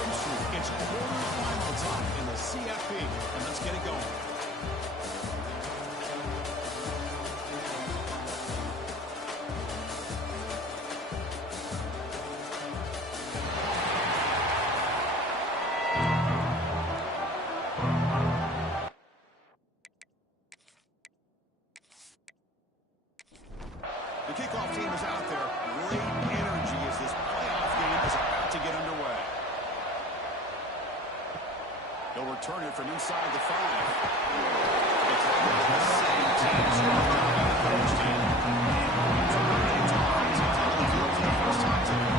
It's quarterfinal time in the CFP, and let's get it going. The kickoff team is out there. Great energy as this playoff game is about to get underway. They'll return it from inside the 5. It's the same team scoring by the coach team. It's a great time to tell the field for the first time today.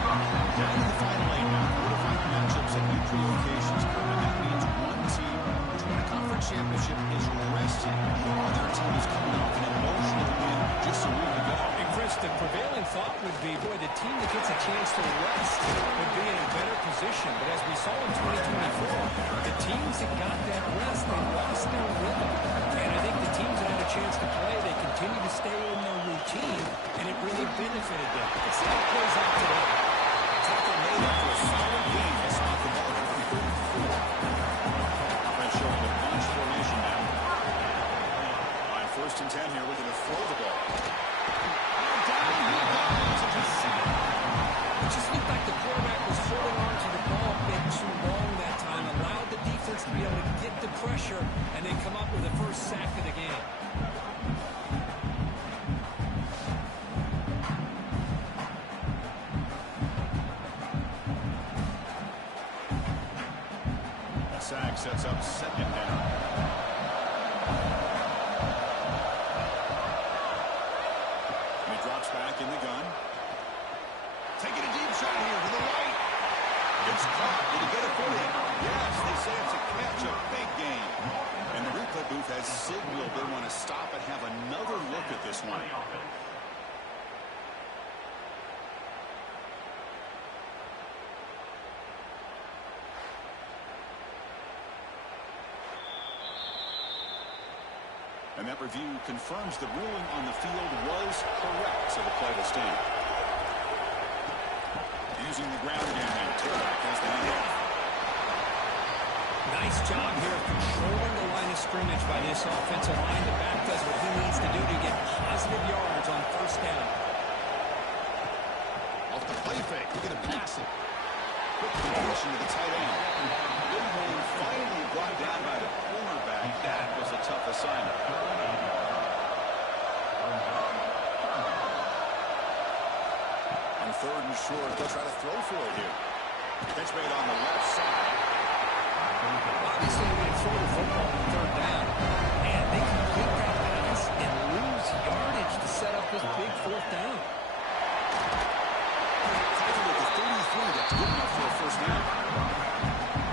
Down to the final 8 now. Quarterfinal matchups at neutral locations. And that means one team which won a conference championship is resting. The other team is coming off an emotional win just a week ago. Chris, the prevailing thought would be, boy, the team that gets a chance to rest would be in a better position. But as we saw in 2024, the teams that got that rest, they lost their rhythm. And I think the teams that had a chance to play, they continue to stay in their routine, and it really benefited them. Let's see how it plays out today. Tackle made up for a solid gain. They spot the ball at 34. Offense showing a bunch formation now. On 1st and 10 here, looking to throw the ball. It just looked like the quarterback was holding on to the ball a bit too long that time, allowed the defense to be able to get the pressure, and then come up with the first sack of the game. A sack sets up 2nd down. Back in the gun. Taking a deep shot here to the right. It's caught. Did he get it for him? Yes, they say it's a catch, a big game. And the replay booth has signaled they want to stop and have another look at this one. And that review confirms the ruling on the field was correct, so the play will stand. Using the ground again now. Tailback has the handoff. Nice job here of controlling the line of scrimmage by this offensive line. The back does what he needs to do to get positive yards on 1st down. Off the play fake. We're going to pass it. Quick completion to the tight end. Good one finally brought down by the cornerback. That was a tough assignment. On 3rd and short, they'll try to throw for it here. Pitch made on the left side. Obviously, they're going to throw the football on 3rd down. And they complete that pass and lose yardage to set up this big 4th down. Tackled at the 33. That's good enough for a 1st down.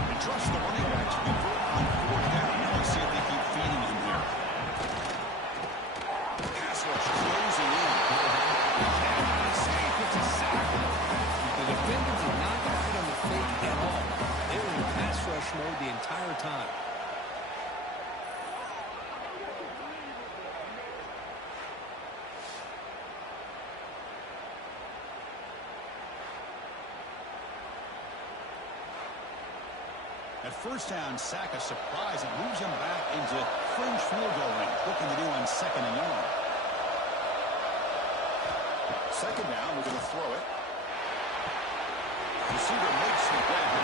And trust the running back to convert on 4th down. Now let's see if they keep feeding him here. Pass rush closing in. It's a sack. The defender did not hit on the fake at all. They were in pass rush mode the entire time. At 1st down, sack a surprise. It moves him back into fringe field goal range. Looking to do on 2nd and long. 2nd down, we're going to throw it. Receiver makes the grab.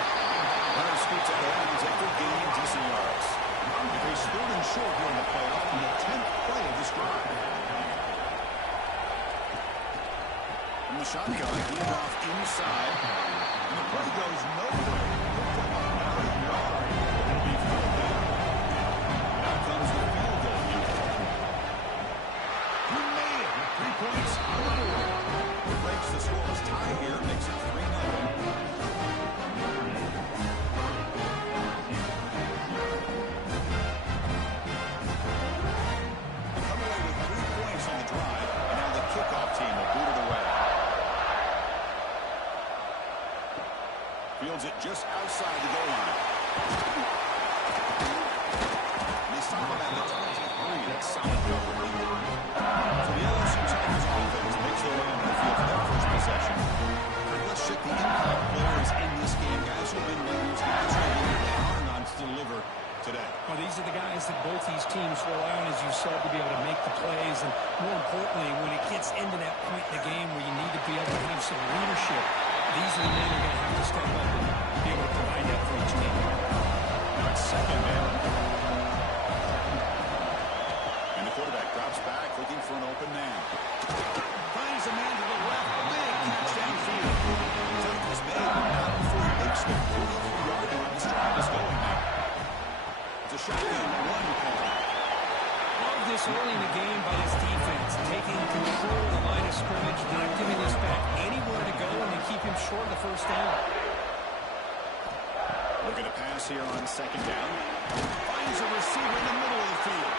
Runner scoots out of bounds after gaining decent yards. They face 3rd and short here in the playoff on the 10th play of this drive. From the shotgun, hand off inside. And the play goes nowhere. Now comes the field goal unit. He made it. 3 points on the board. It breaks the scoreless tie here, makes it 3-0. They come away with 3 points on the drive, and now the kickoff team will boot it away. Fields it just outside the goal line. And they stop him at the 23. That's solid coverage. So the LSU Tigers offense makes their way onto the field for their first possession. Let's check the impact players in this game. Guys who have been leaders these teams rely on, as you said, to be able to make the plays. And more importantly, when it gets into that point in the game where you need to be able to have some leadership, these are the men who are going to have to step up and be able to provide that for each team. Now it's second down. And the quarterback drops back, looking for an open man. Finds a man to the left. Big catch downfield. Take this big, not before he makes the 43-yard line. This drive is going now. It's a shotgun one call. Love this early in the game by this defense, taking control of the line of scrimmage, not giving this back anywhere to go, and they keep him short of the first down. Looking to pass here on second down. Finds a receiver in the middle of the field.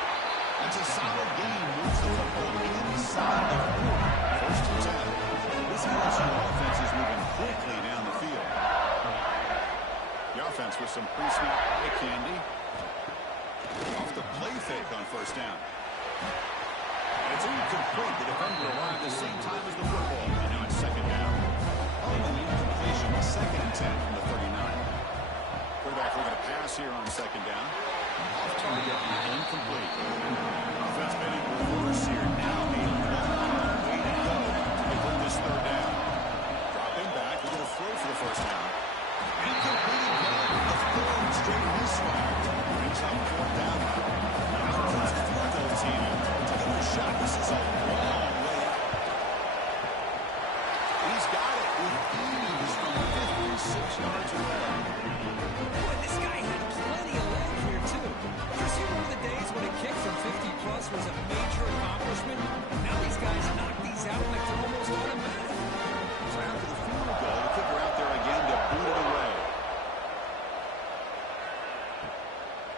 That's a solid gain. Moves the football inside the 40. First and 10. This LSU offense is moving quickly down the field. The offense with some pre-snap eye candy. Off the play fake on first down. And it's incomplete. The defender arrived at the same time as the football. And now it's second down. Following the incompletion, second and 10 from the 39. Quarterback looking to pass here on second down. Off target and incomplete. Offense been in reverse here. Now a long way to go to convert this third down. Dropping back, looking to throw for the first down. Incomplete ball. The third straight misfire. Brings up fourth down. Now it's fourth and 10. Taking a shot. This is a long way out. He's got it with ease from 56 yards away. Boy, this guy had plenty of leg here, too. Chris, you remember the days when a kick from 50-plus was a major accomplishment? Now these guys knock these out like they're almost automatic. So after the field goal, the kicker out there again to boot it away.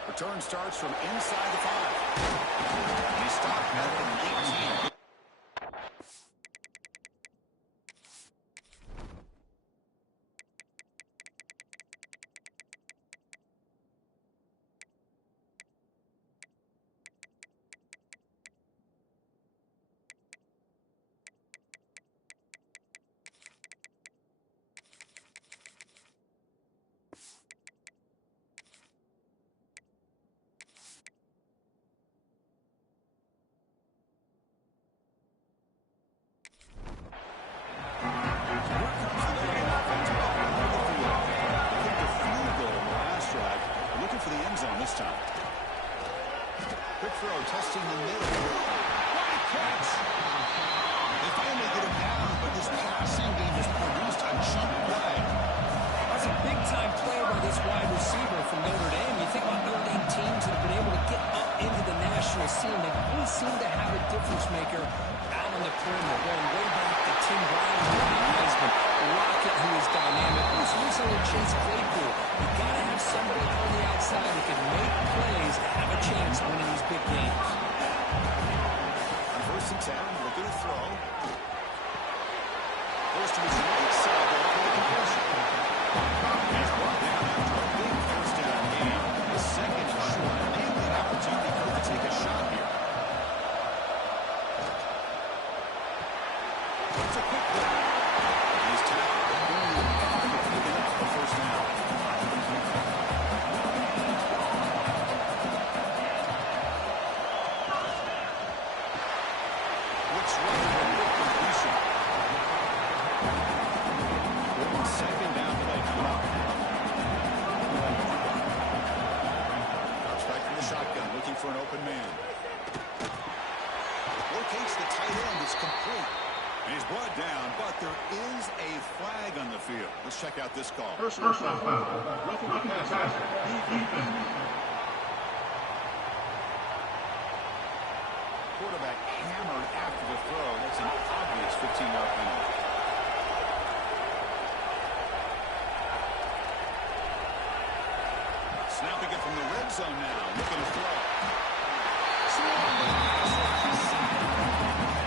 Return starts from inside the 5. He stopped at the 18. Quick throw, testing the middle. What a catch! They finally get him down, but this passing game has produced a cheap play. That's a big-time play by this wide receiver from Notre Dame. You think about Notre Dame teams that have been able to get up into the national scene. They always seem to have a difference maker out on the perimeter, going way back to Tim Brown, Heisman, Rocket, who is dynamic. Most recently, Chase Claypool. You got to have somebody on the outside that can make plays to have a chance winning these big games. On first and 10, looking to throw. Goes to his right side there for the completion. He's brought down after a big first down game. The second and short. Maybe an opportunity for him to take a shot here. That's a quick play. He's tackled. Picking up the first down. Looks right for a quick completion. Second down play coming up. Drops back from the shotgun, looking for an open man. Locates the tight end. It's complete. And he's brought down, but there is a flag on the field. Let's check out this call. Personal foul. Roughing the passer. Defense. Quarterback hammered after the throw. That's an obvious 15-yard penalty. Snapping it from the red zone now. Looking to throw.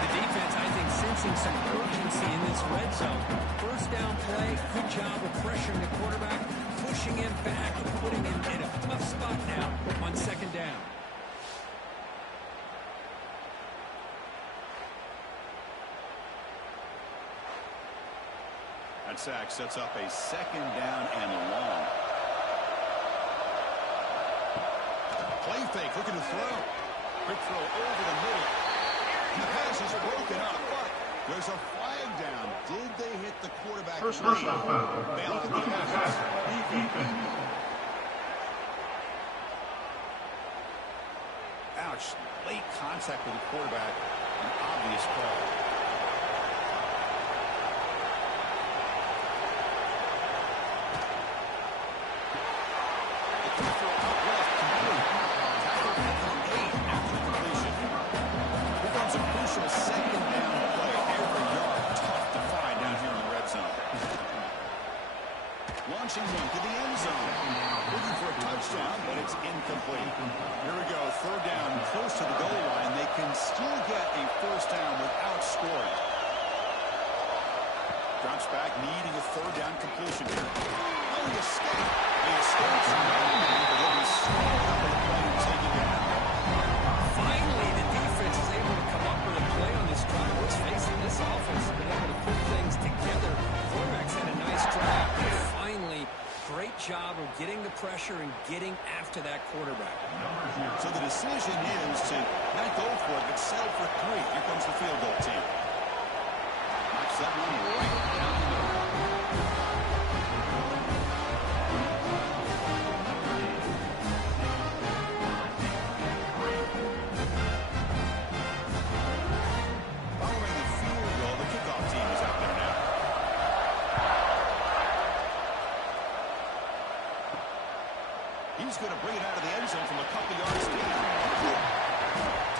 The defense, I think, sensing some urgency in this red zone. First down play, good job of pressuring the quarterback, pushing him back and putting him in a tough spot now on second down. That sack sets up a second down and long. play fake, looking to throw. Quick throw over the middle. And the pass is broken up, but there's a flag down. Did they hit the quarterback? First down foul. Bail at the pass. Defense. Ouch. Late contact with the quarterback. An obvious call. The quick throw out left. Complete. Tackle at the 8 after the completion. Here comes a crucial second down play. Every yard tough to find down here in the red zone. Launching one to the end zone. Looking for a touchdown, but it's incomplete. Here we go. Third down, close to the goal line. They can still get a first down without scoring. Drops back, needing a third down completion here. Oh, he escaped. He escapes from but he'll be slowed up in the play and taken down. Finally, the defense is able to come up with a play on this drive. Let's face it, this offense has been able to put things together. Quarterback's had a nice drive, but finally, great job of getting the pressure and getting after that quarterback. So the decision is to not go for it, but settle for 3. Here comes the field goal team. Knocks that one right down the middle. Following the field goal, the kickoff team is out there now. He's going to bring it out of the end zone from a couple yards down.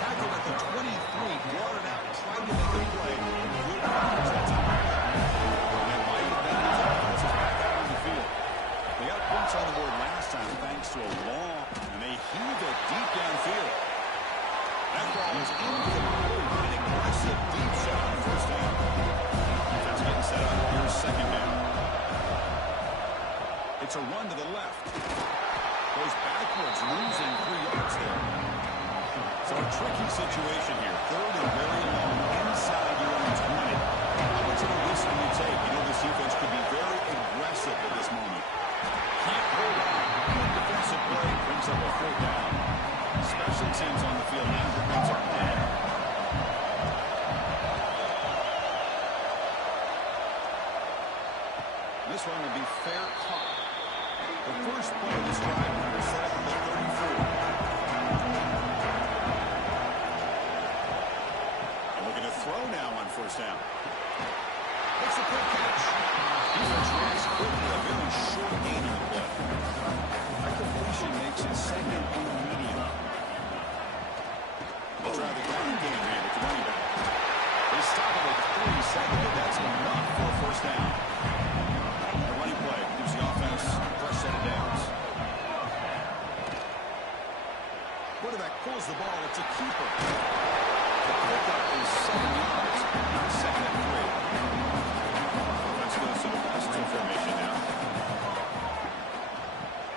Tackled at the 23, brought it out, tried to make a play. Good coverage that time. And mighty Ben's offense is back out on the field. They got points on the board last time thanks to a long, and they heave it deep downfield. That ball is incomplete. An aggressive deep shot on first down. Defense getting set up. Here's second down. It's a run to the left. Goes backwards, losing 3 yards there. So a tricky situation here. Third and very long inside your own 20. How much of a risk can you take? You know this defense could be very aggressive at this moment. Can't hold on. Good defensive play brings up a 4th down. Special teams on the field now that brings up 10. This one would be fair caught. The first play of this drive was set up at the 34. And looking to throw now on first down. It's a quick catch. Defense reacts quickly, a very short gain on the play. That completion makes it second and medium. They'll try the ground game here with the running back. They stop it at 37, but that's enough for a first down. The running play gives the offense a fresh set of downs. Quarterback pulls the ball. It's a keeper. The pickup is 7 yards. Now second and 3. Offense goes to the pass formation now.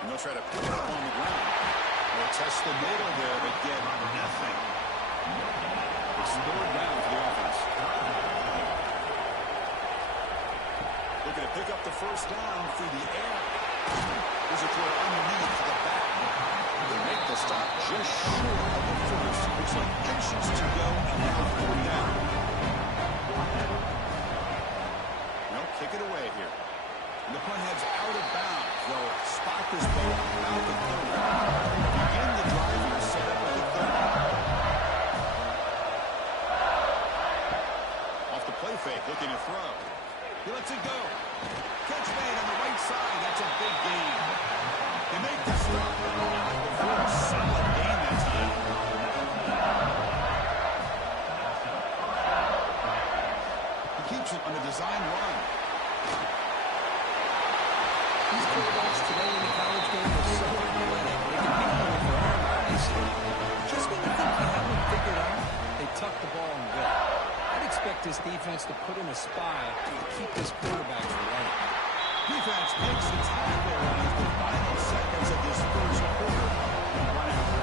And they'll try to pick it up on the ground. They'll test the middle there, but get nothing. It's 3rd down for the offense. Looking to pick up the first down through the air. There's a throw underneath to the back. They make the stop just short of the first. Looks like inches to go, and now 4th down. They'll kick it away here. And the punt heads out of bounds. They'll spot this ball about the 30. Begin the drive here, set up at the 30. Off the play fake, looking to throw. He lets it go. Catch made on the right side. That's a big gain. They make the stop. Solid gain that time. He keeps it on a design run. These quarterbacks today in the college game are so athletic. They can beat you with their arm, obviously. Just when you think you have them figured out, they tuck the ball and go. I'd expect this defense to put in a spy to keep this quarterback away. Defense makes the tackle as the final seconds of this first quarter run out.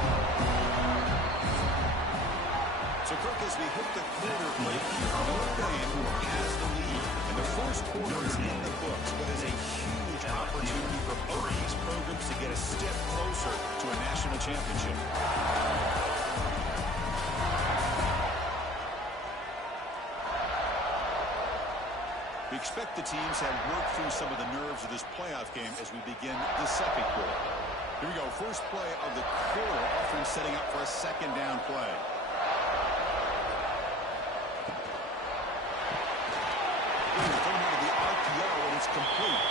So, Kirk, as we hit the quarter break, Notre Dame has the lead. And the first quarter is in the books, but is a huge opportunity for both these programs to get a step closer closer to a national championship. We expect the teams have worked through some of the nerves of this playoff game as we begin the second quarter. Here we go. First play of the quarter. Offense setting up for a second down play. Thrown out of the RPO, and it's complete.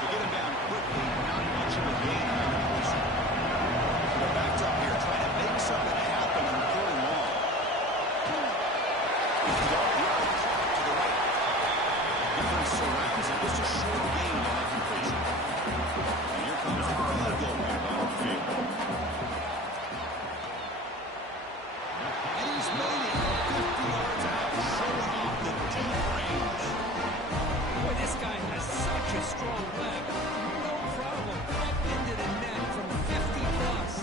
To get him down quickly, not much of a gain on the completion. They're backed up here, trying to make something happen on 3rd and long. To the right. Defense surrounds it. Just a short gain on that completion. And here comes the field goal man on the field. And he's made it from 50 yards out, showing off the deep range. Boy, this guy has such a strong leg. No problem up into the net from 50 plus.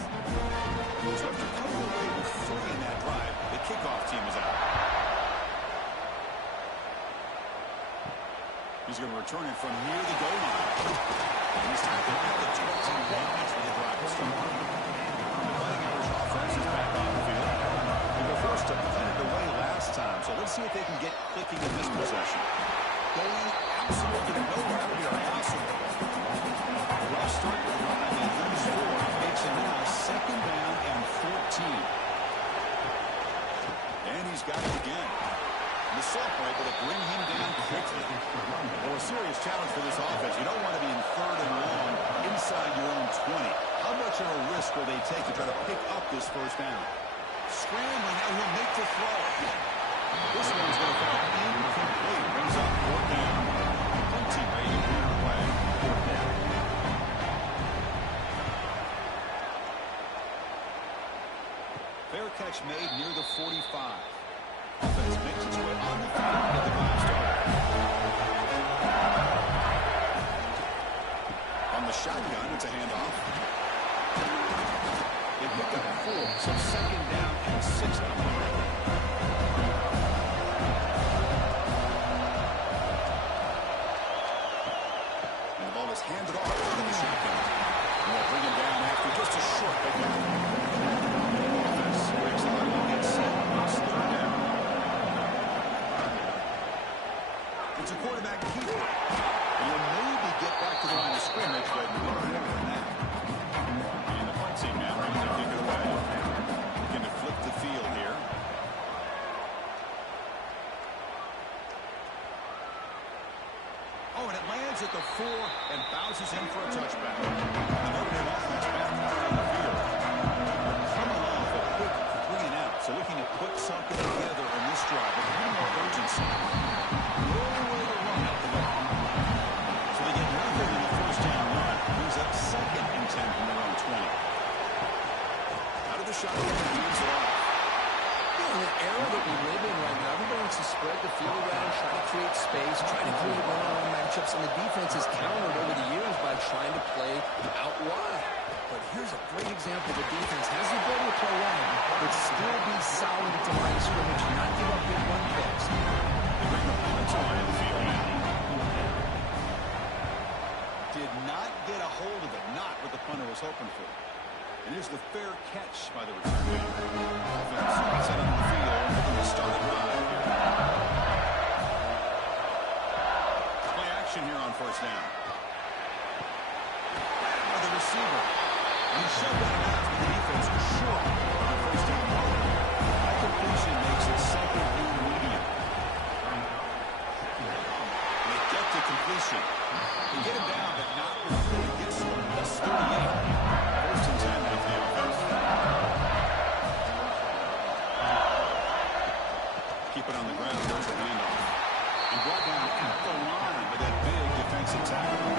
So after coming away with 3 in that drive, the kickoff team is out. He's going to return it from near the goal line. And he's tackled at the 21 for the drive to start. The Fighting Irish offense is back on the field. They were forced to put it away last time, so let's see if they can get clicking in this possession. Going absolutely nowhere would be impossible. A rough start to the drive. They lose 4. Makes it now 2nd down and 14. And he's got it again. The Saints were able to bring him down quickly. Well, a serious challenge for this offense. You don't want to be in 3rd and long inside your own 20. How much of a risk will they take to try to pick up this first down? Scrambling, now he'll make the throw. This one's going to fall incomplete. Brings up 4th down. Plenty ready to clear away. 4th down. Fair catch made near the 45. Offense makes its way on the field at the 5 starter. On the shotgun, it's a handoff. They pick up 4, so 2nd down and 6 on the way. And the ball is handed off to the shotgun. And they'll bring him down after just a short pickup. Offense breaks the line and gets set. It's 3rd down. It's a quarterback keeper. And you'll maybe get back to the line of scrimmage, but no more than that. And the punt team now ready to kick it away. Looking to flip the field here. Oh, and it lands at the 4 and bounces in for a touchback. The Notre Dame offense back on the field. Coming off a quick 3 and out. So looking to put something together in this drive with a little more urgency. Second and 10 from their own 20. Out of the shotgun, moves it off. In the era that we live in right now, everybody wants to spread the field around, try to create space, try to create one-on-one matchups, and the defense has countered over the years by trying to play out wide. But here's a great example. The defense has the ability to play wide, but still be solid at the line of scrimmage and not give up big run plays. They bring the punter to line of the field now. Did not get a hold of it, not what the punter was hoping for. And here's the fair catch by the return man. Offense set on the field, looking to start a drive here. Play action here on 1st down. By the receiver. And he shoved out of bounds, but the defense was short on the 1st down ball. That completion makes it 2nd and medium. And they get to completion. They get him down, but not before he gets to him. That's 38. 1st and 10 with the offense. Keep it on the ground. There's the handoff. And brought down at the line with that big defensive tackle.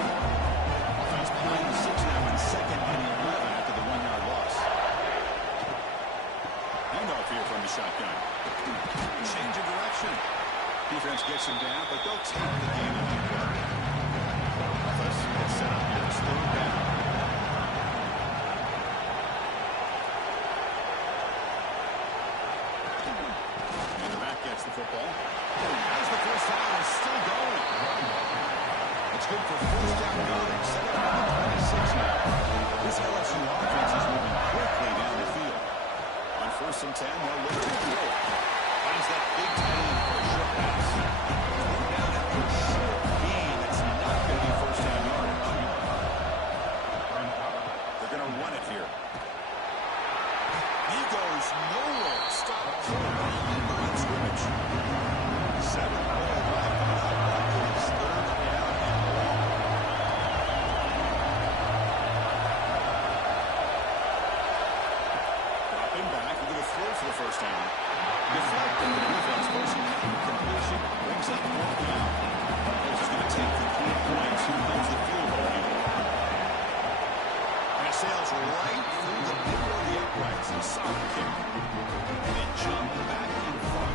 sails right through the middle of the uprights. A solid kick. And they jump back in front.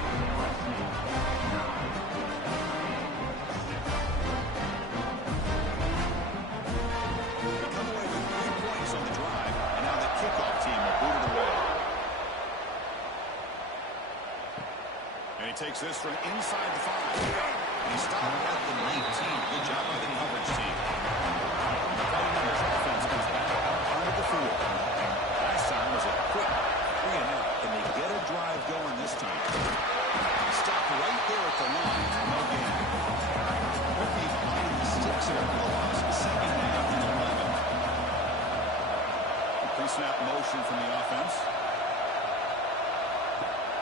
They come away with 3 points on the drive, and now the kickoff team will boot it away. And he takes this from inside the 5. And he stopped at the 19. Good job by the coverage team. The Fighting Irish offense comes back out onto the field. Last time was a quick 3-and-out. Can they get a drive going this time? Stopped right there at the line for no gain. Rookie behind the sticks here for the loss. Second down and 11. Pre-snap motion from the offense.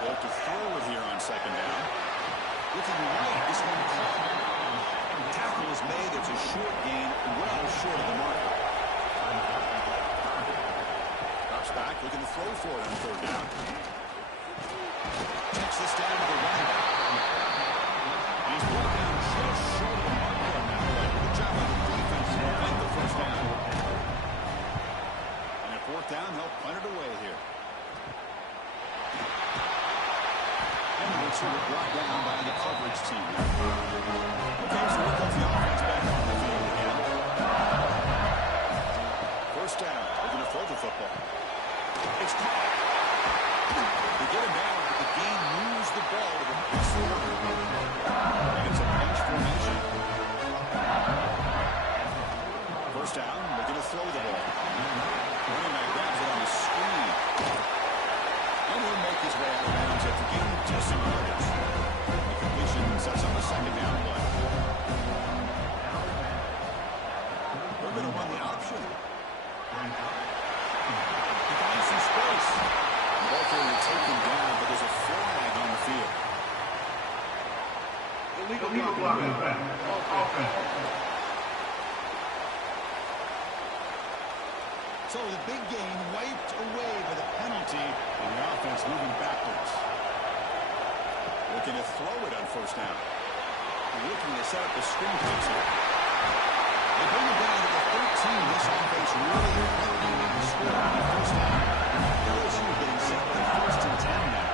They'll have to throw it here on second down. Looking right, this one caught. Tackle is made. It's a short gain, well short of the marker. Drops back, looking to throw for it on third down. Checks this down to the running back. And he's pulled down just short of the marker on that play. Good job by the defense to prevent the first down. And at fourth down, they'll punt it away here. Sort of brought down by the coverage team. Okay, so here comes the offense back on the field again. First down. They're going to throw the football. It's caught. They get him down, but the game moves the ball to the forward. And it's a bench formation. First down. They're going to throw the ball. Running back grabs it on the screen. And he'll make his way out of bounds at the game of decent yardage. The completion sets up a second down play. They're going to run the option. He finds some space. The ball carrier taken down, but there's a flag on the field. Illegal block in effect. Offense. So the big game wiped away by the penalty, and the offense moving backwards. Looking to throw it on first down. Looking to set up the screen pass here. They bring it down to the 13. This offense really hurting the score on first down. LSU getting set for the 1st and 10 now.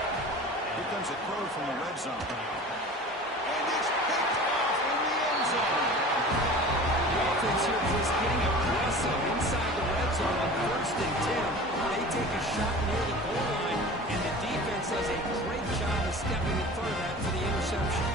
Here comes a throw from the red zone. And it's picked off in the end zone. The offense here just getting aggressive inside the red zone on 1st and 10. They take a shot near the goal line, and the defense does a great job of stepping in front of that for the interception.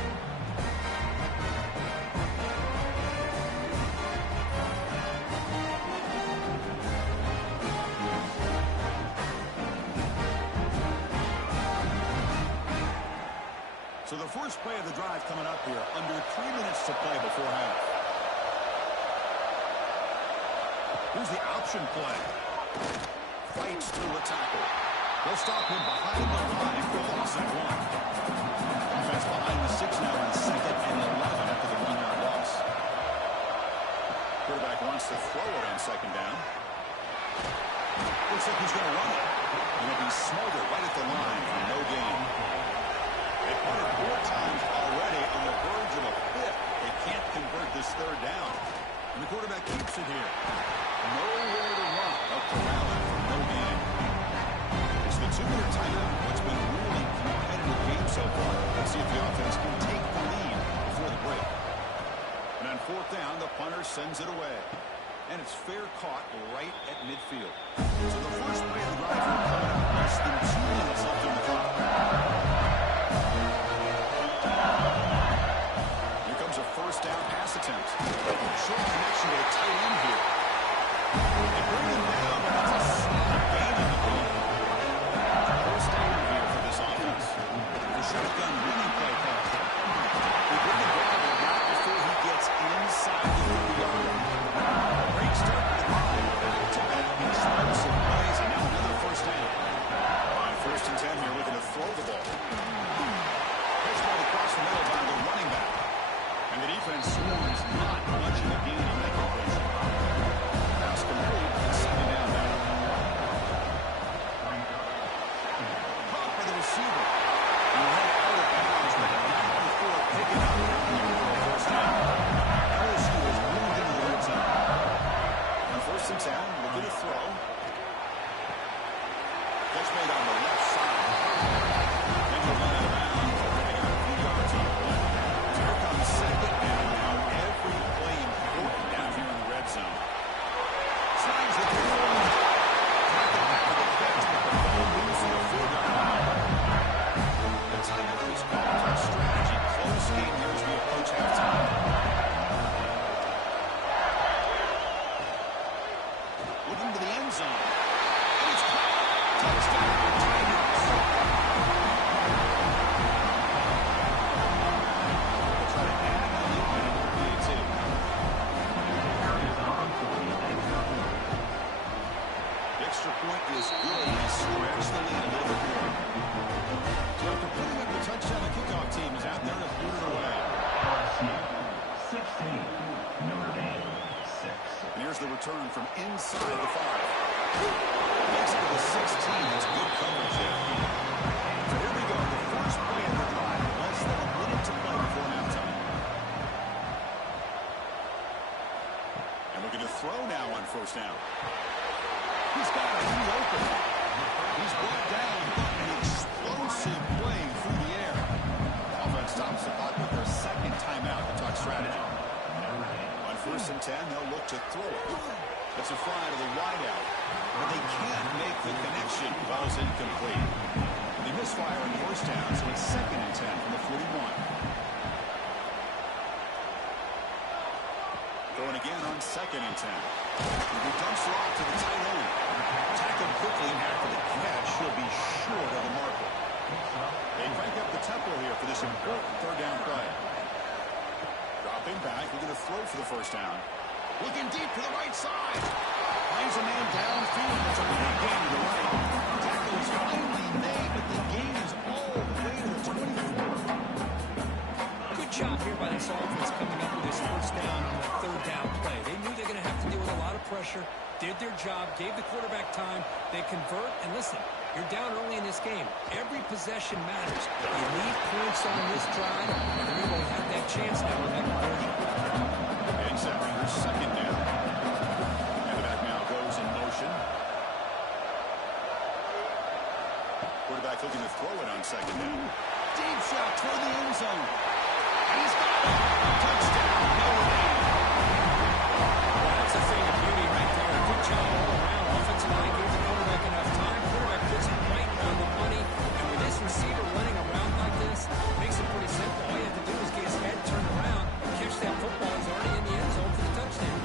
So the first play of the drive coming up here, under 3 minutes to play before half. Here's the option play. Fights through a tackle. They'll stop him behind the line for a loss at 1. Defense behind the 6 now on 2nd and 11 after the 1-yard loss. Quarterback wants to throw it on second down. Looks like he's going to run it. And he'll be smothered right at the line for no gain. They punted 4 times already on the verge of a 5th. They can't convert this third down. And the quarterback keeps it here. Nowhere to run up the rally for no gain. It's the 2-minute timeout. What's been a really competitive game so far. Let's see if the offense can take the lead before the break. And on fourth down, the punter sends it away. And it's fair caught right at midfield. So the first play of the drive will come out less than 2 minutes left in the clock. Here comes a first down pass attempt. Short connection to the tight end here. They bring it down, but it's a slight gain on the ball. First down here for this offense. The shotgun running play call. They bring it down right before he gets inside the 30-yard line. Great start to the drive. Back-to-back explosive plays, and now another first down. On 1st and 10 here, looking to throw the ball. Catch ball across the middle by the running back. And the defense swarms not much of a gain on that completion. and 10. Looking to throw. Catch made on the left side. Then he'll run out of bounds. They got a few yards on the play. So here comes second down now. Every play important down here in the red zone. Slides it through. Tackle after the catch, but the ball moves to the 4-yard line. The timeout is called on strategy. Close game here as we approach halftime. Looking to the end zone. And it's caught. Touchdown, Tigers. They'll try to add on the opening. It'll be a 2. The extra point is good. He stretched the lead a little bit more. So after putting up the touchdown, the kickoff team is out there to boot it away. 16, Notre Dame 6. And here's the return from inside the 5. Makes it to the 16. That's good coverage there. So here we go. The first play of the drive. Less than a minute to play before halftime. And looking to throw now on first down. He's got a few open. He's brought down. An explosive play through the air. The offense stops the clock with their second timeout to talk strategy. On first and 10, they'll look to throw it. It's a fly to the wideout. But they can't make the connection. Ball's incomplete. They misfire on first down, so it's second and 10 from the 41. Throwing again on second and 10. He dumps it off to the tight end. Tackled quickly after the catch. He'll be short of the marker. They crank up the tempo here for this important third down play. Dropping back, looking to throw for the first down. Looking deep to the right side. Finds a man downfield. It's a big gain to the right. Tackle is finally made, but the gain is all the way to the 24. Good job here by this offense coming up with this first down on that third down play. They knew they were going to have to deal with a lot of pressure, did their job, gave the quarterback time. They convert, and listen, you're down early in this game. Every possession matters. You need points on this drive, and they're going to have that chance now with that conversion. Exactly, your second down. And the back now goes in motion. Quarterback looking to throw it on second down. Deep shot toward the end zone. And he's got it. Touchdown, Notre Dame. Well, that's a thing of beauty right there. Good job all around. Offensive line gave the quarterback enough time. Quarterback puts it right on the money. And with this receiver running around like this, makes it pretty simple. All you have to do is get his head turned around, catch that football. He's already in the end zone for the touchdown.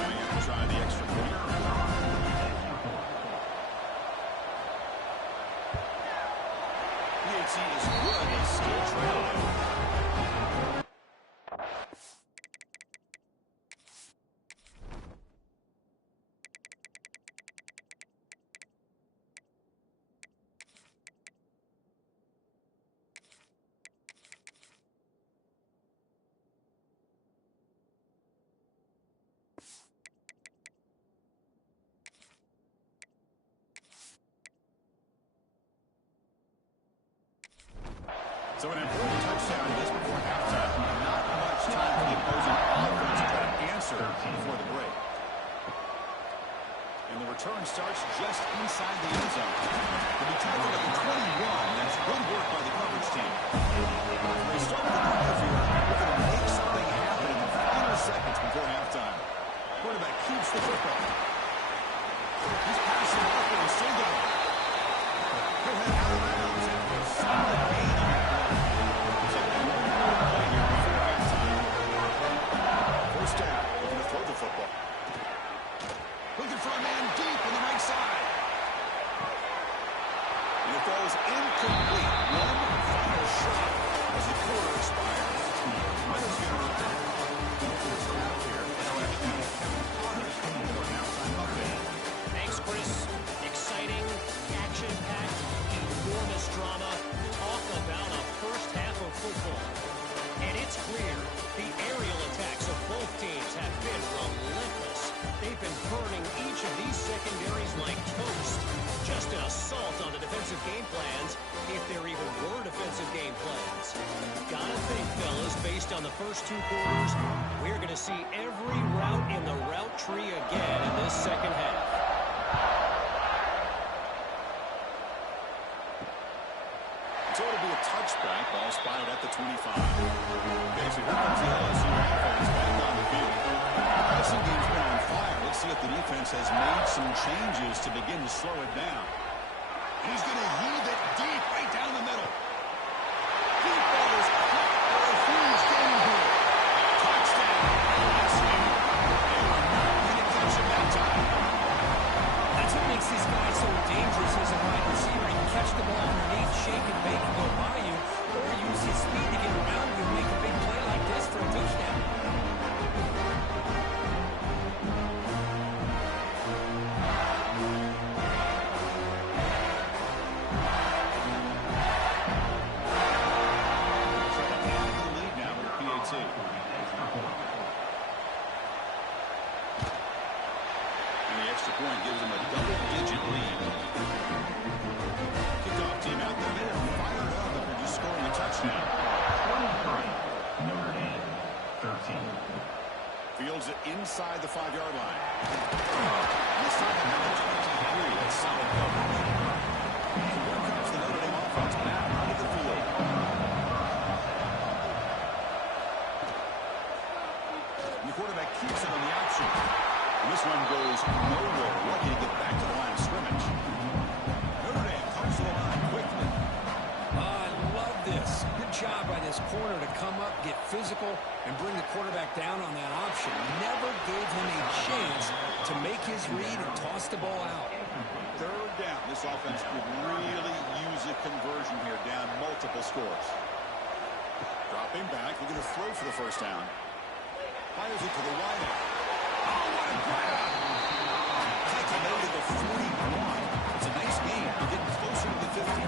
And again, try the extra point. PAT is good. He's still trailing. So an important touchdown just before halftime. Not much time for the opposing offense to try to answer before the break. And the return starts just inside the end zone. They'll be tackled at the 21. That's good work by the coverage team. They start with the drive here. Looking to make something happen in the final seconds before halftime. Quarterback keeps the football. He's passing it up and he's still going. He'll head out of bounds and a solid gain on that run. So a one-yard play here before halftime. First down, looking to throw the football. Looking for a man deep on the right side. And it goes incomplete. One final shot as the quarter expires. first 2 quarters, we're going to see every route in the route tree again in this second half. So it'll be a touchback. Ball spotted at the 25. Okay, so here comes the LSU offense back on the field. Passing game's been on fire. Let's see if the defense has made some changes to begin to slow it down. He's going to heave it deep right down the middle. Deep ball is caught for a huge gain here. Touchdown, LSU. They were not going to catch him that time. That's what makes this guy so dangerous as a wide receiver. He can catch the ball underneath, shake and bake and go by you, or use his speed to get around you and make a big play like this for a touchdown. Point gives them a double-digit lead. Kickoff team out there. They are fired up after just scoring a touchdown. 23, Notre Dame, 13. Fields it inside the 5-yard line. This time the Notre Dame 3. That's solid coverage. So here comes the Notre Dame offense back onto the field. And the quarterback keeps it on the option. And this one goes nowhere. Lucky to get back to the line of scrimmage. Notre Dame comes to the line quickly. I love this. Good job by this corner to come up, get physical, and bring the quarterback down on that option. Never gave him a chance to make his read and toss the ball out. Third down. This offense could really use a conversion here, down multiple scores. Dropping back, looking to throw for the first down. Fires it to the wide end. Oh, what a grab! Taken out to the 41. It's a nice game. They're getting closer to the 50.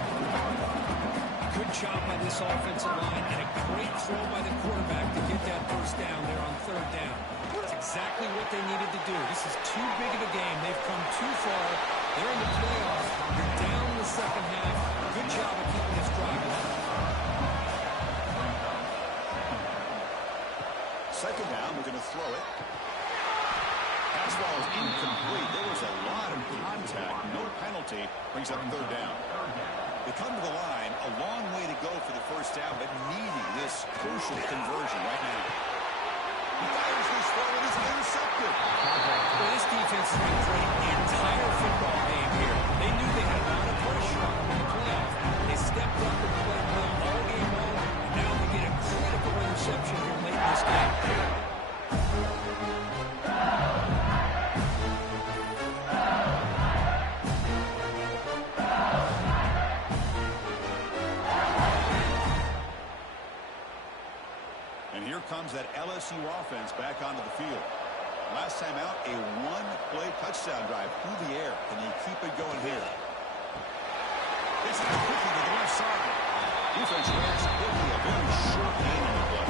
Good job by this offensive line and a great throw by the quarterback to get that first down there on third down. That's exactly what they needed to do. This is too big of a game. They've come too far. They're in the playoffs. They're down in the second half. Good job of keeping this drive alive. Second down, we're going to throw it. Pass ball is incomplete. There was a lot of contact. No penalty. Brings up third down. They come to the line. A long way to go for the first down, but needing this crucial conversion right now. He fires this throw and is intercepted. Well, this defense has been playing the entire football game here. They knew they had a lot of pressure on them in the playoff. They stepped up and played well all game long, and now they get a critical interception here late in this game. And here comes that LSU offense back onto the field. Last time out, a one-play touchdown drive through the air. Can you keep it going here? It's out quickly to the left side. Defense reacts quickly. A very short game on the play.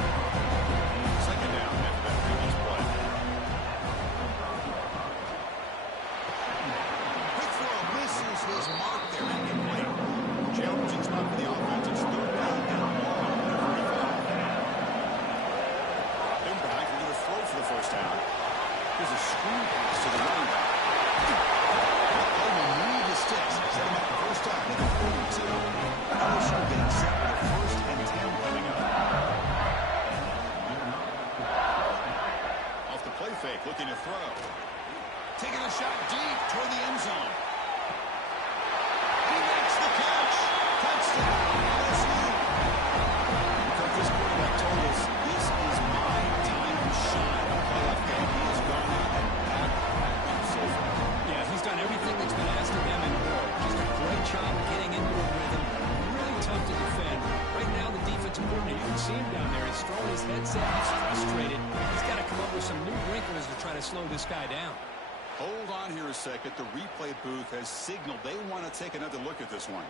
Second down after that previous play. Quick throw misses his mark there. Incomplete. Challenging spot for the offense. It's third down and long. Back, we're going to throw for the first down. Here's a screen pass to the running back. They will need the sticks. Set him up the first time at the 42. LSU getting set for the first and 10 coming up. Off the play fake, looking to throw. Taking a shot deep toward the end zone. He makes the catch. Touchdown, LSU. Because this quarterback told us this is my time to shine. A playoff game. He has gone out and backed that so far. Yeah, he's done everything that's been asked of him and more. Just a great job of getting into a rhythm. Really tough to defend. Right now, the defensive coordinator, you can see him down there. He's throwing his headset. He's frustrated. He's got to come up with some new wrinkles to try to slow this guy down. Hold on here a second. The replay booth has signaled they want to take another look at this one.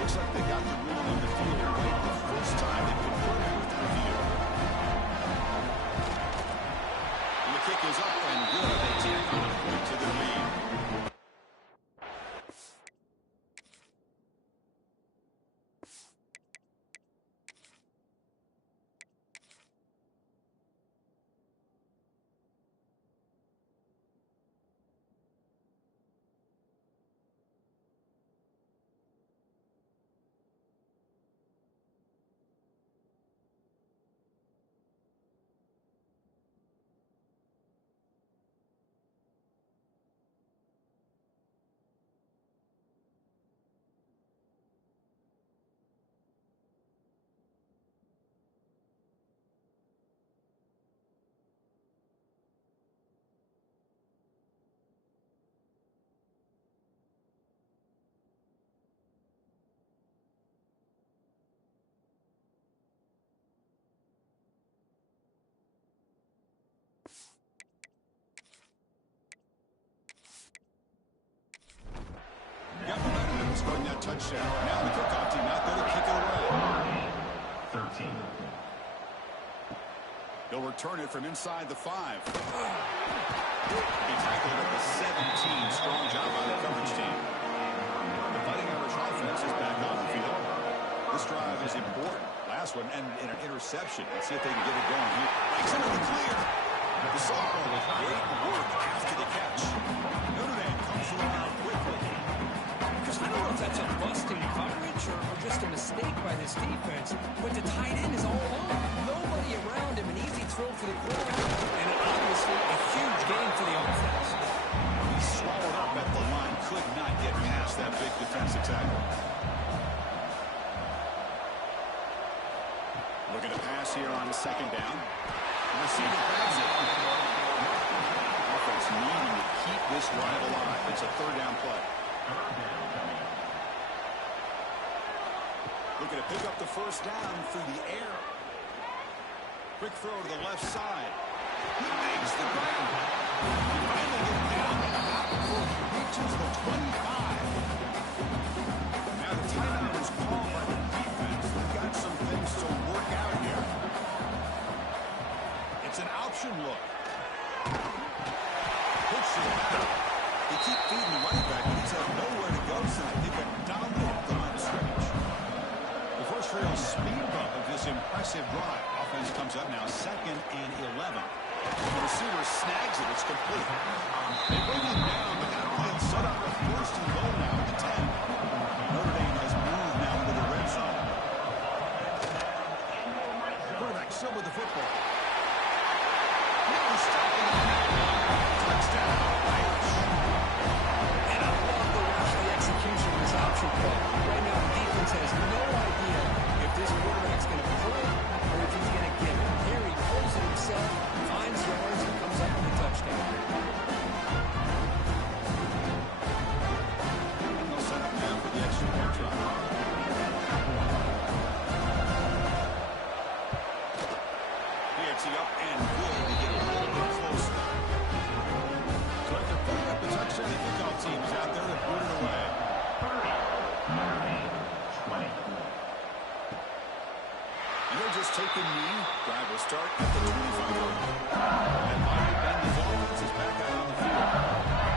Looks like they got the rule on the field right the first time they confirmed it with the review. And the kick is up touchdown. Now the kickoff team out there to kick it away. 13. They'll return it from inside the 5. He tackled at the 17. Strong job by the coverage team. The Fighting Irish offense is back on the field. This drive is important. Last one and an interception. Let's see if they can get it going here. Breaks into the clear. The sophomore with great work after the catch. Notre Dame comes around quickly. I don't know if that's a busting coverage or just a mistake by this defense, but the tight end is all alone. Nobody around him, an easy throw for the quarterback, and obviously a huge gain for the offense. He swallowed up at the line, could not get past that big defensive tackle. Looking to pass here on the second down. The receiver grabs it. Offense needing to keep this drive alive. It's a third down play. Looking to pick up the first down through the air. Quick throw to the left side. He makes the grab. He finally gets down before he reaches the 25. Now the timeout is called by the defense. They've got some things to work out here. It's an option look. Puts it back. They keep feeding the running back, but he's had nowhere to go, so I think they're dominating the line of scrimmage. The first real speed bump of this impressive drive. Offense comes up now 2nd and 11. The receiver snags it. It's complete. They bring him down, but now he'll set up a first and goal now at the 10. Notre Dame has moved now into the red zone. Quarterback still with the football. Now stopping touchdown. And I love the rush, the execution of this option play. Right now, the defense has no idea if this quarterback's going to pull it or if he's going to give it. Here he pulls it himself, finds yards, and comes up with a touchdown. They'll set up now for the extra point drive. He gets it up and good to get a little bit closer. So after putting up the touchdown, the kickoff team is out there to boot it away. 20. And they'll just take a knee. Drive will start at the 25. And Miami Bengals offense is back out on the field.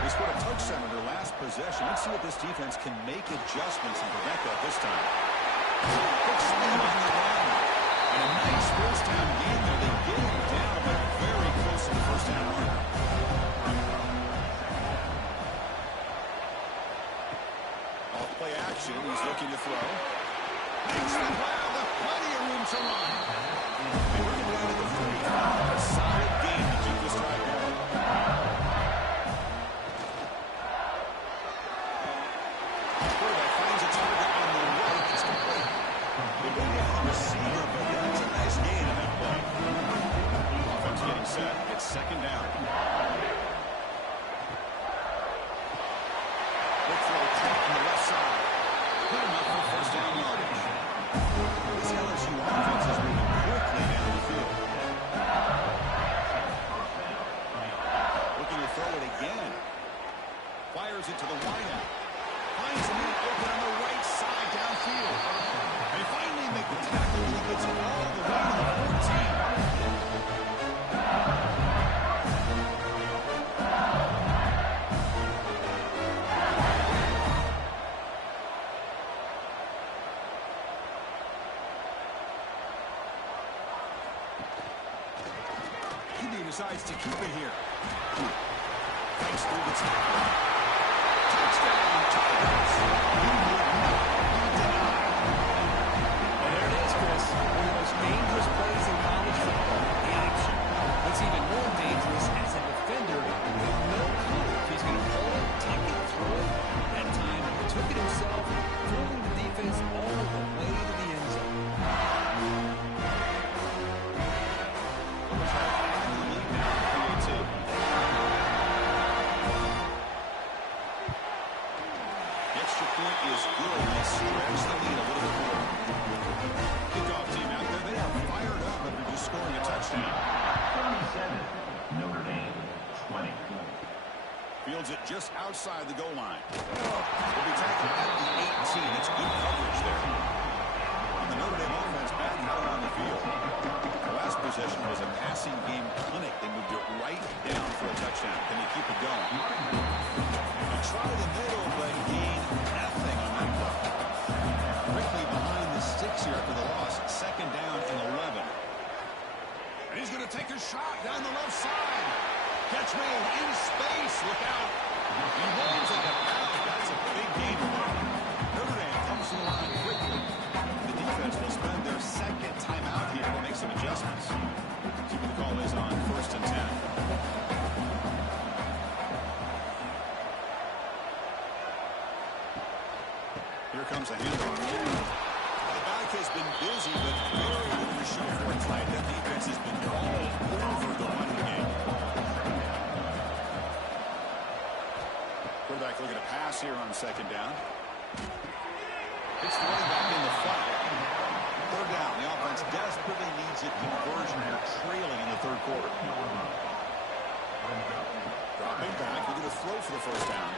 They scored a touchdown in their last possession. Let's see if this defense can make adjustments and prevent that this time. Quick speed on the line. And a nice first down gain there. They get him down, but very close to the first down mark. Off play action. He's looking to throw. Makes the grab. Plenty of room to run. They bring him down to the 35. A solid game to keep this drive going. Quarterback finds a target on the right. It's complete. They bring down the receiver, but that's a nice gain in that play. Offense getting set. It's second down. Quick throw trap on the left side. Put him up for first down yardage. This LSU offense is moving quickly down the field. Looking to throw it again. Fires it to the wideout. Finds a man open on the right side downfield. They finally make the tackle and he gets all the way to the 14. Decides to keep it here. Thanks through the tackle. Touchdown, Tigers. He would not be denied. And there it is, Chris. One of the most dangerous plays in college football. The option. What's even more dangerous as a defender with no clue if he's going to pull it, tuck it, throw it. That time, he took it himself, fooling the defense all the way to the end zone. Is good. They stretch the lead a little bit more. Kickoff team out there. They are fired up after just scoring a touchdown. 37. Notre Dame 20. Fields it just outside the goal line. Will be tackled at the 18. It's good coverage there. And the Notre Dame offense back out on the field. The last possession was a passing game clinic. They moved it right down for a touchdown. Can they keep it going? They try the middle, but gain nothing on that play. Quickly behind the sticks here after the loss. Second down and 11. And he's going to take a shot down the left side. Catch made in space. Look out. He rolls it out. That's a big gain there. Notre Dame comes to the line quickly. The defense will spend their second timeout here to make some adjustments. See what the call is on 1st and 10. Here comes a handoff. The back has been busy, but very little to show for it tonight. That defense has been all over the running game. Quarterback looking to pass here on second down. It's the running back in the flat. Third down. The offense desperately needs a conversion here, trailing in the third quarter. Dropping back, looking to throw for the first down.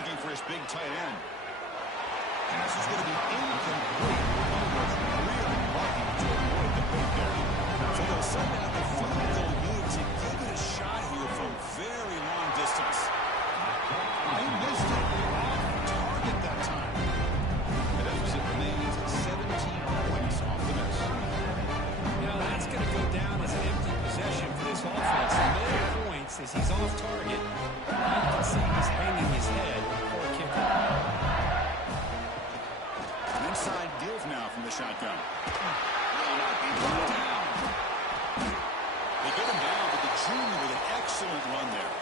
Looking for his big tight end. Pass is going to be incomplete. Almost really lucky to avoid the break there. So they'll send out the final unit to give it a shot here from very long distance. He missed it off target that time. The deficit remains at 17 points off the miss. Now that's going to go down as an empty possession for this offense. No points as he's off target. You can see he's hanging his head before kicking. Inside deals now from the shotgun. Will not be brought down. They get him down, but the junior with an excellent run there.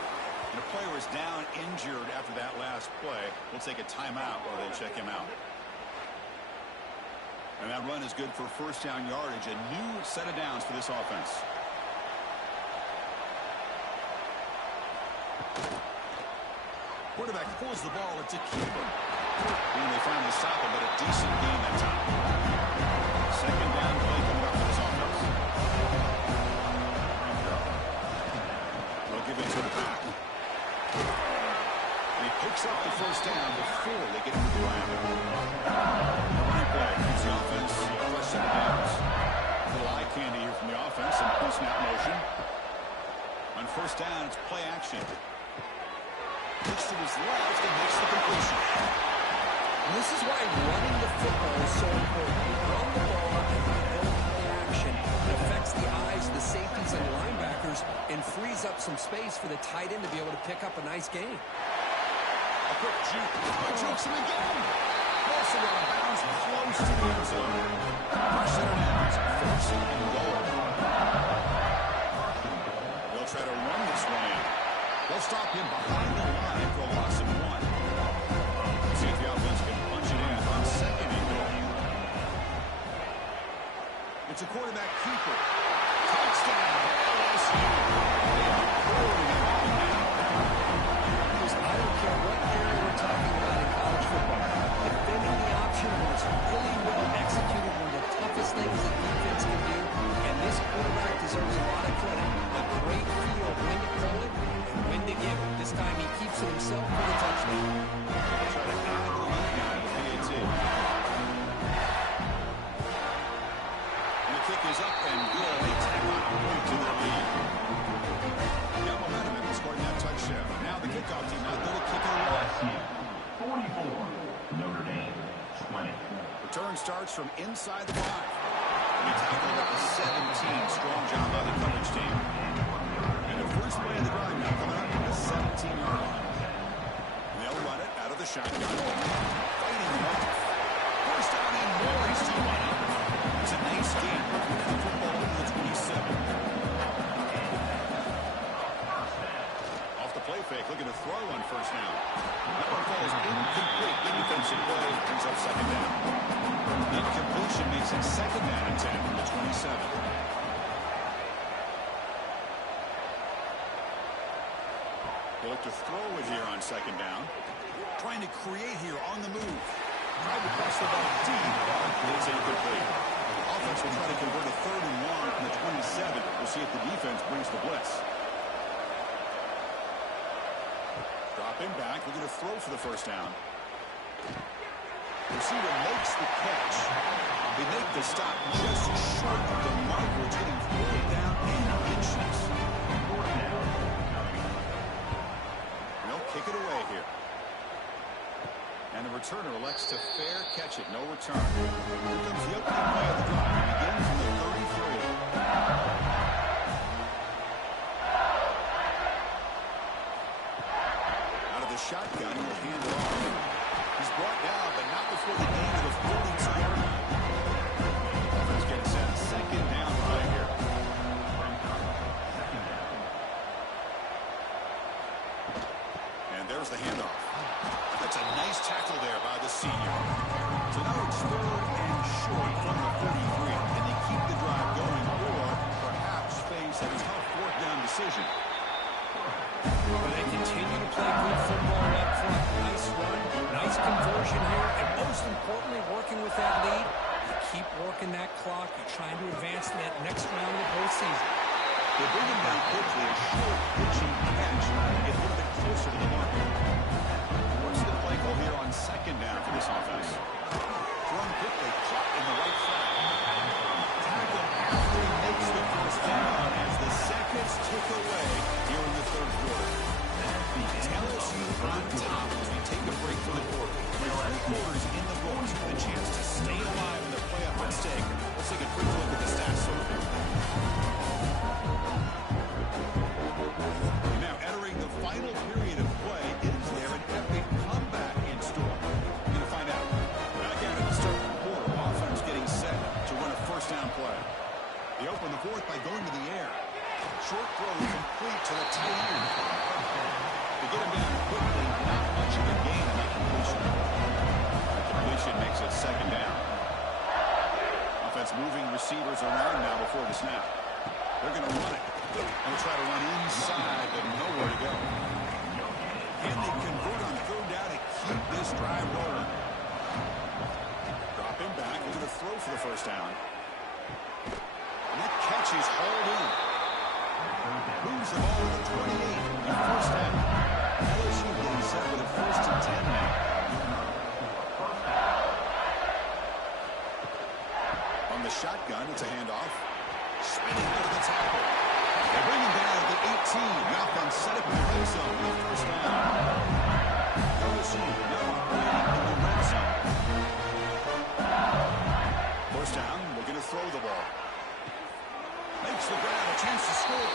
And a player is down injured after that last play. We'll take a timeout while they check him out. And that run is good for first down yardage. A new set of downs for this offense. Quarterback pulls the ball. It's a keeper. And they finally stop him, but a decent gain that time. Second down play coming up for this offense. They'll give it to the back. And he picks up the first down before they get to the line. The running play gives the offense a fresh set of downs. A little eye candy here from the offense. Some pre-snap motion. On first down, it's play action. Looks to his left and makes the completion. And this is why running the football is so important. You run the ball and you build play action. It affects the eyes of the safeties and the linebackers and frees up some space for the tight end to be able to pick up a nice gain. A quick juke. Jukes him again. Also out of bounds, close to the end zone. Pressure ends. First and goal. They'll try to run this one in. They'll stop him behind the line for a loss of 1. See if the offense can punch it in on second and goal. It's a quarterback keeper. Touchdown, LSU. Because I don't care what area we're talking about in college football. Defending the option was really well executed, one of the toughest things that defense can do. And this quarterback deserves a lot of credit. A great feel of when to pull it and when to give it. This time he keeps it himself for the touchdown. Try to add the lead now to the PAT. And the kick is up and good. They tack on a point to their lead. Got momentum after scoring that touchdown. Now the kickoff team out there to kick it away. 44, Notre Dame 20. Return starts from inside the 5. He tackled at the 17. Strong job by the coverage team. And the first play of the drive now coming up at the 17-yard line. And they'll run it out of the shotgun. Fighting him off. First down and more. He's still running. It's a nice game. Moving the football to the 27. Off the play fake. Looking to throw on first down. That one falls incomplete. Good defensive play. Brings up second down. Incompletion makes it second down and 10 from the 27. They look to throw it here on second down. Trying to create here on the move. Tried to pass the ball deep, but it's incomplete. The offense will try to convert a third and long from the 27. We'll see if the defense brings the blitz. Dropping back, we're going to throw for the first down. Receiver makes the catch. They make the stop just short of the marker. It's getting 4th down and inches. They'll kick it away here. And the returner elects to fair catch it. No return. Here comes the opening play of the drive. It begins from the 33. Out of the shotgun, he'll hand it off. He's brought down, but not before the gain of the 42-yard line. Offense getting set. Second down play here. And there's the handoff. That's a nice tackle there by the senior. So now it's 3rd and short from the 43. Can they keep the drive going or perhaps face a tough 4th down decision? Well, they continue to play good football up front. Nice run, nice conversion here, and most importantly, working with that lead, you keep working that clock. You're trying to advance to that next round of the postseason. They bring him down quickly, a short pitching catch, get a little bit closer to the mark. What's the play call here on 2nd down for this offense? Thrown quickly, caught in the right flat. Tackle after he makes the first down as the seconds tick away here in the 3rd quarter. LSU on top as we take a break for the quarter. 3 quarters in the books with a chance to stay alive in the playoff at stake. Let's take a quick look at the stats so far. Now entering the final period of play, is there an epic comeback in store? We're going to find out. Back out at the start of the quarter, offense getting set to run a first down play. They open the 4th by going to the air. Short throw complete to the tight end. To get him down quickly, not much of a gain on that completion. The completion makes it 2nd down. Offense moving receivers around now before the snap. They're going to run it. And try to run inside, but nowhere to go. And they convert on 3rd down to keep this drive rolling. Dropping back, we're going to throw for the first down. And that catch is hauled in. Moves the ball to the 28. The first down. LSU getting set with a 1st and 10 now. On the shotgun, it's a handoff. Spinning out of the tackle. They bring him down at the 18. The offense set up in the red zone for the first down. LSU now operating in the red zone. First down, we're going to throw the ball. Makes the grab, a chance to score.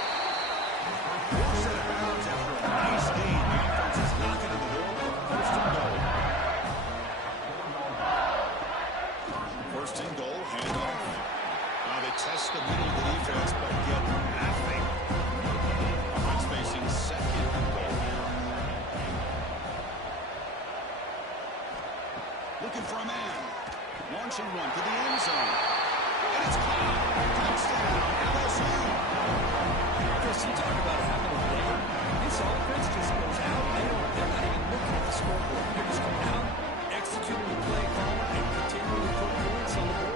Force it out of bounds after a nice gain. The offense is knocking at the door for 1st and goal. 1st and goal, handoff. Now they test the middle of the defense, but get nothing. Offense facing 2nd and goal. Looking for a man. Launching one to the end zone. And it's caught. Touchdown, LSU. Chris, you talk about having a lead. This offense just goes out. They're not even looking at the scoreboard. They're just going out, executing the play call, and continuing to put points on the board.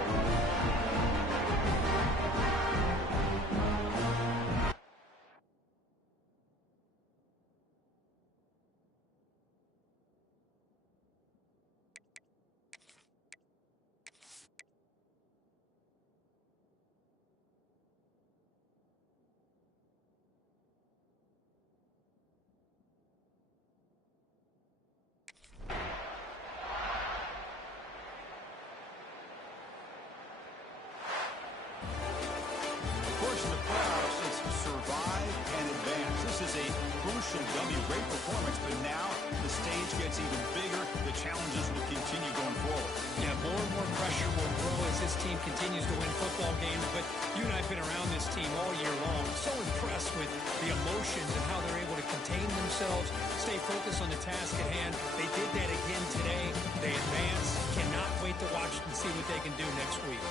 Survive and advance. This is a crucial W. Great performance, but now the stage gets even bigger. The challenges will continue going forward. Yeah, more and more pressure will grow as this team continues to win football games. But you and I have been around this team all year long. So impressed with the emotions and how they're able to contain themselves, stay focused on the task at hand. They did that again today. They advance. Cannot wait to watch and see what they can do next week.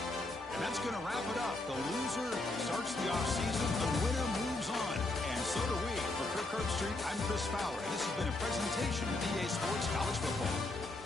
And that's going to wrap it up. The loser starts the offseason. The winner moves on. And so do we. For Kirk Herbstreit, I'm Chris Fowler. And this has been a presentation of EA Sports College Football.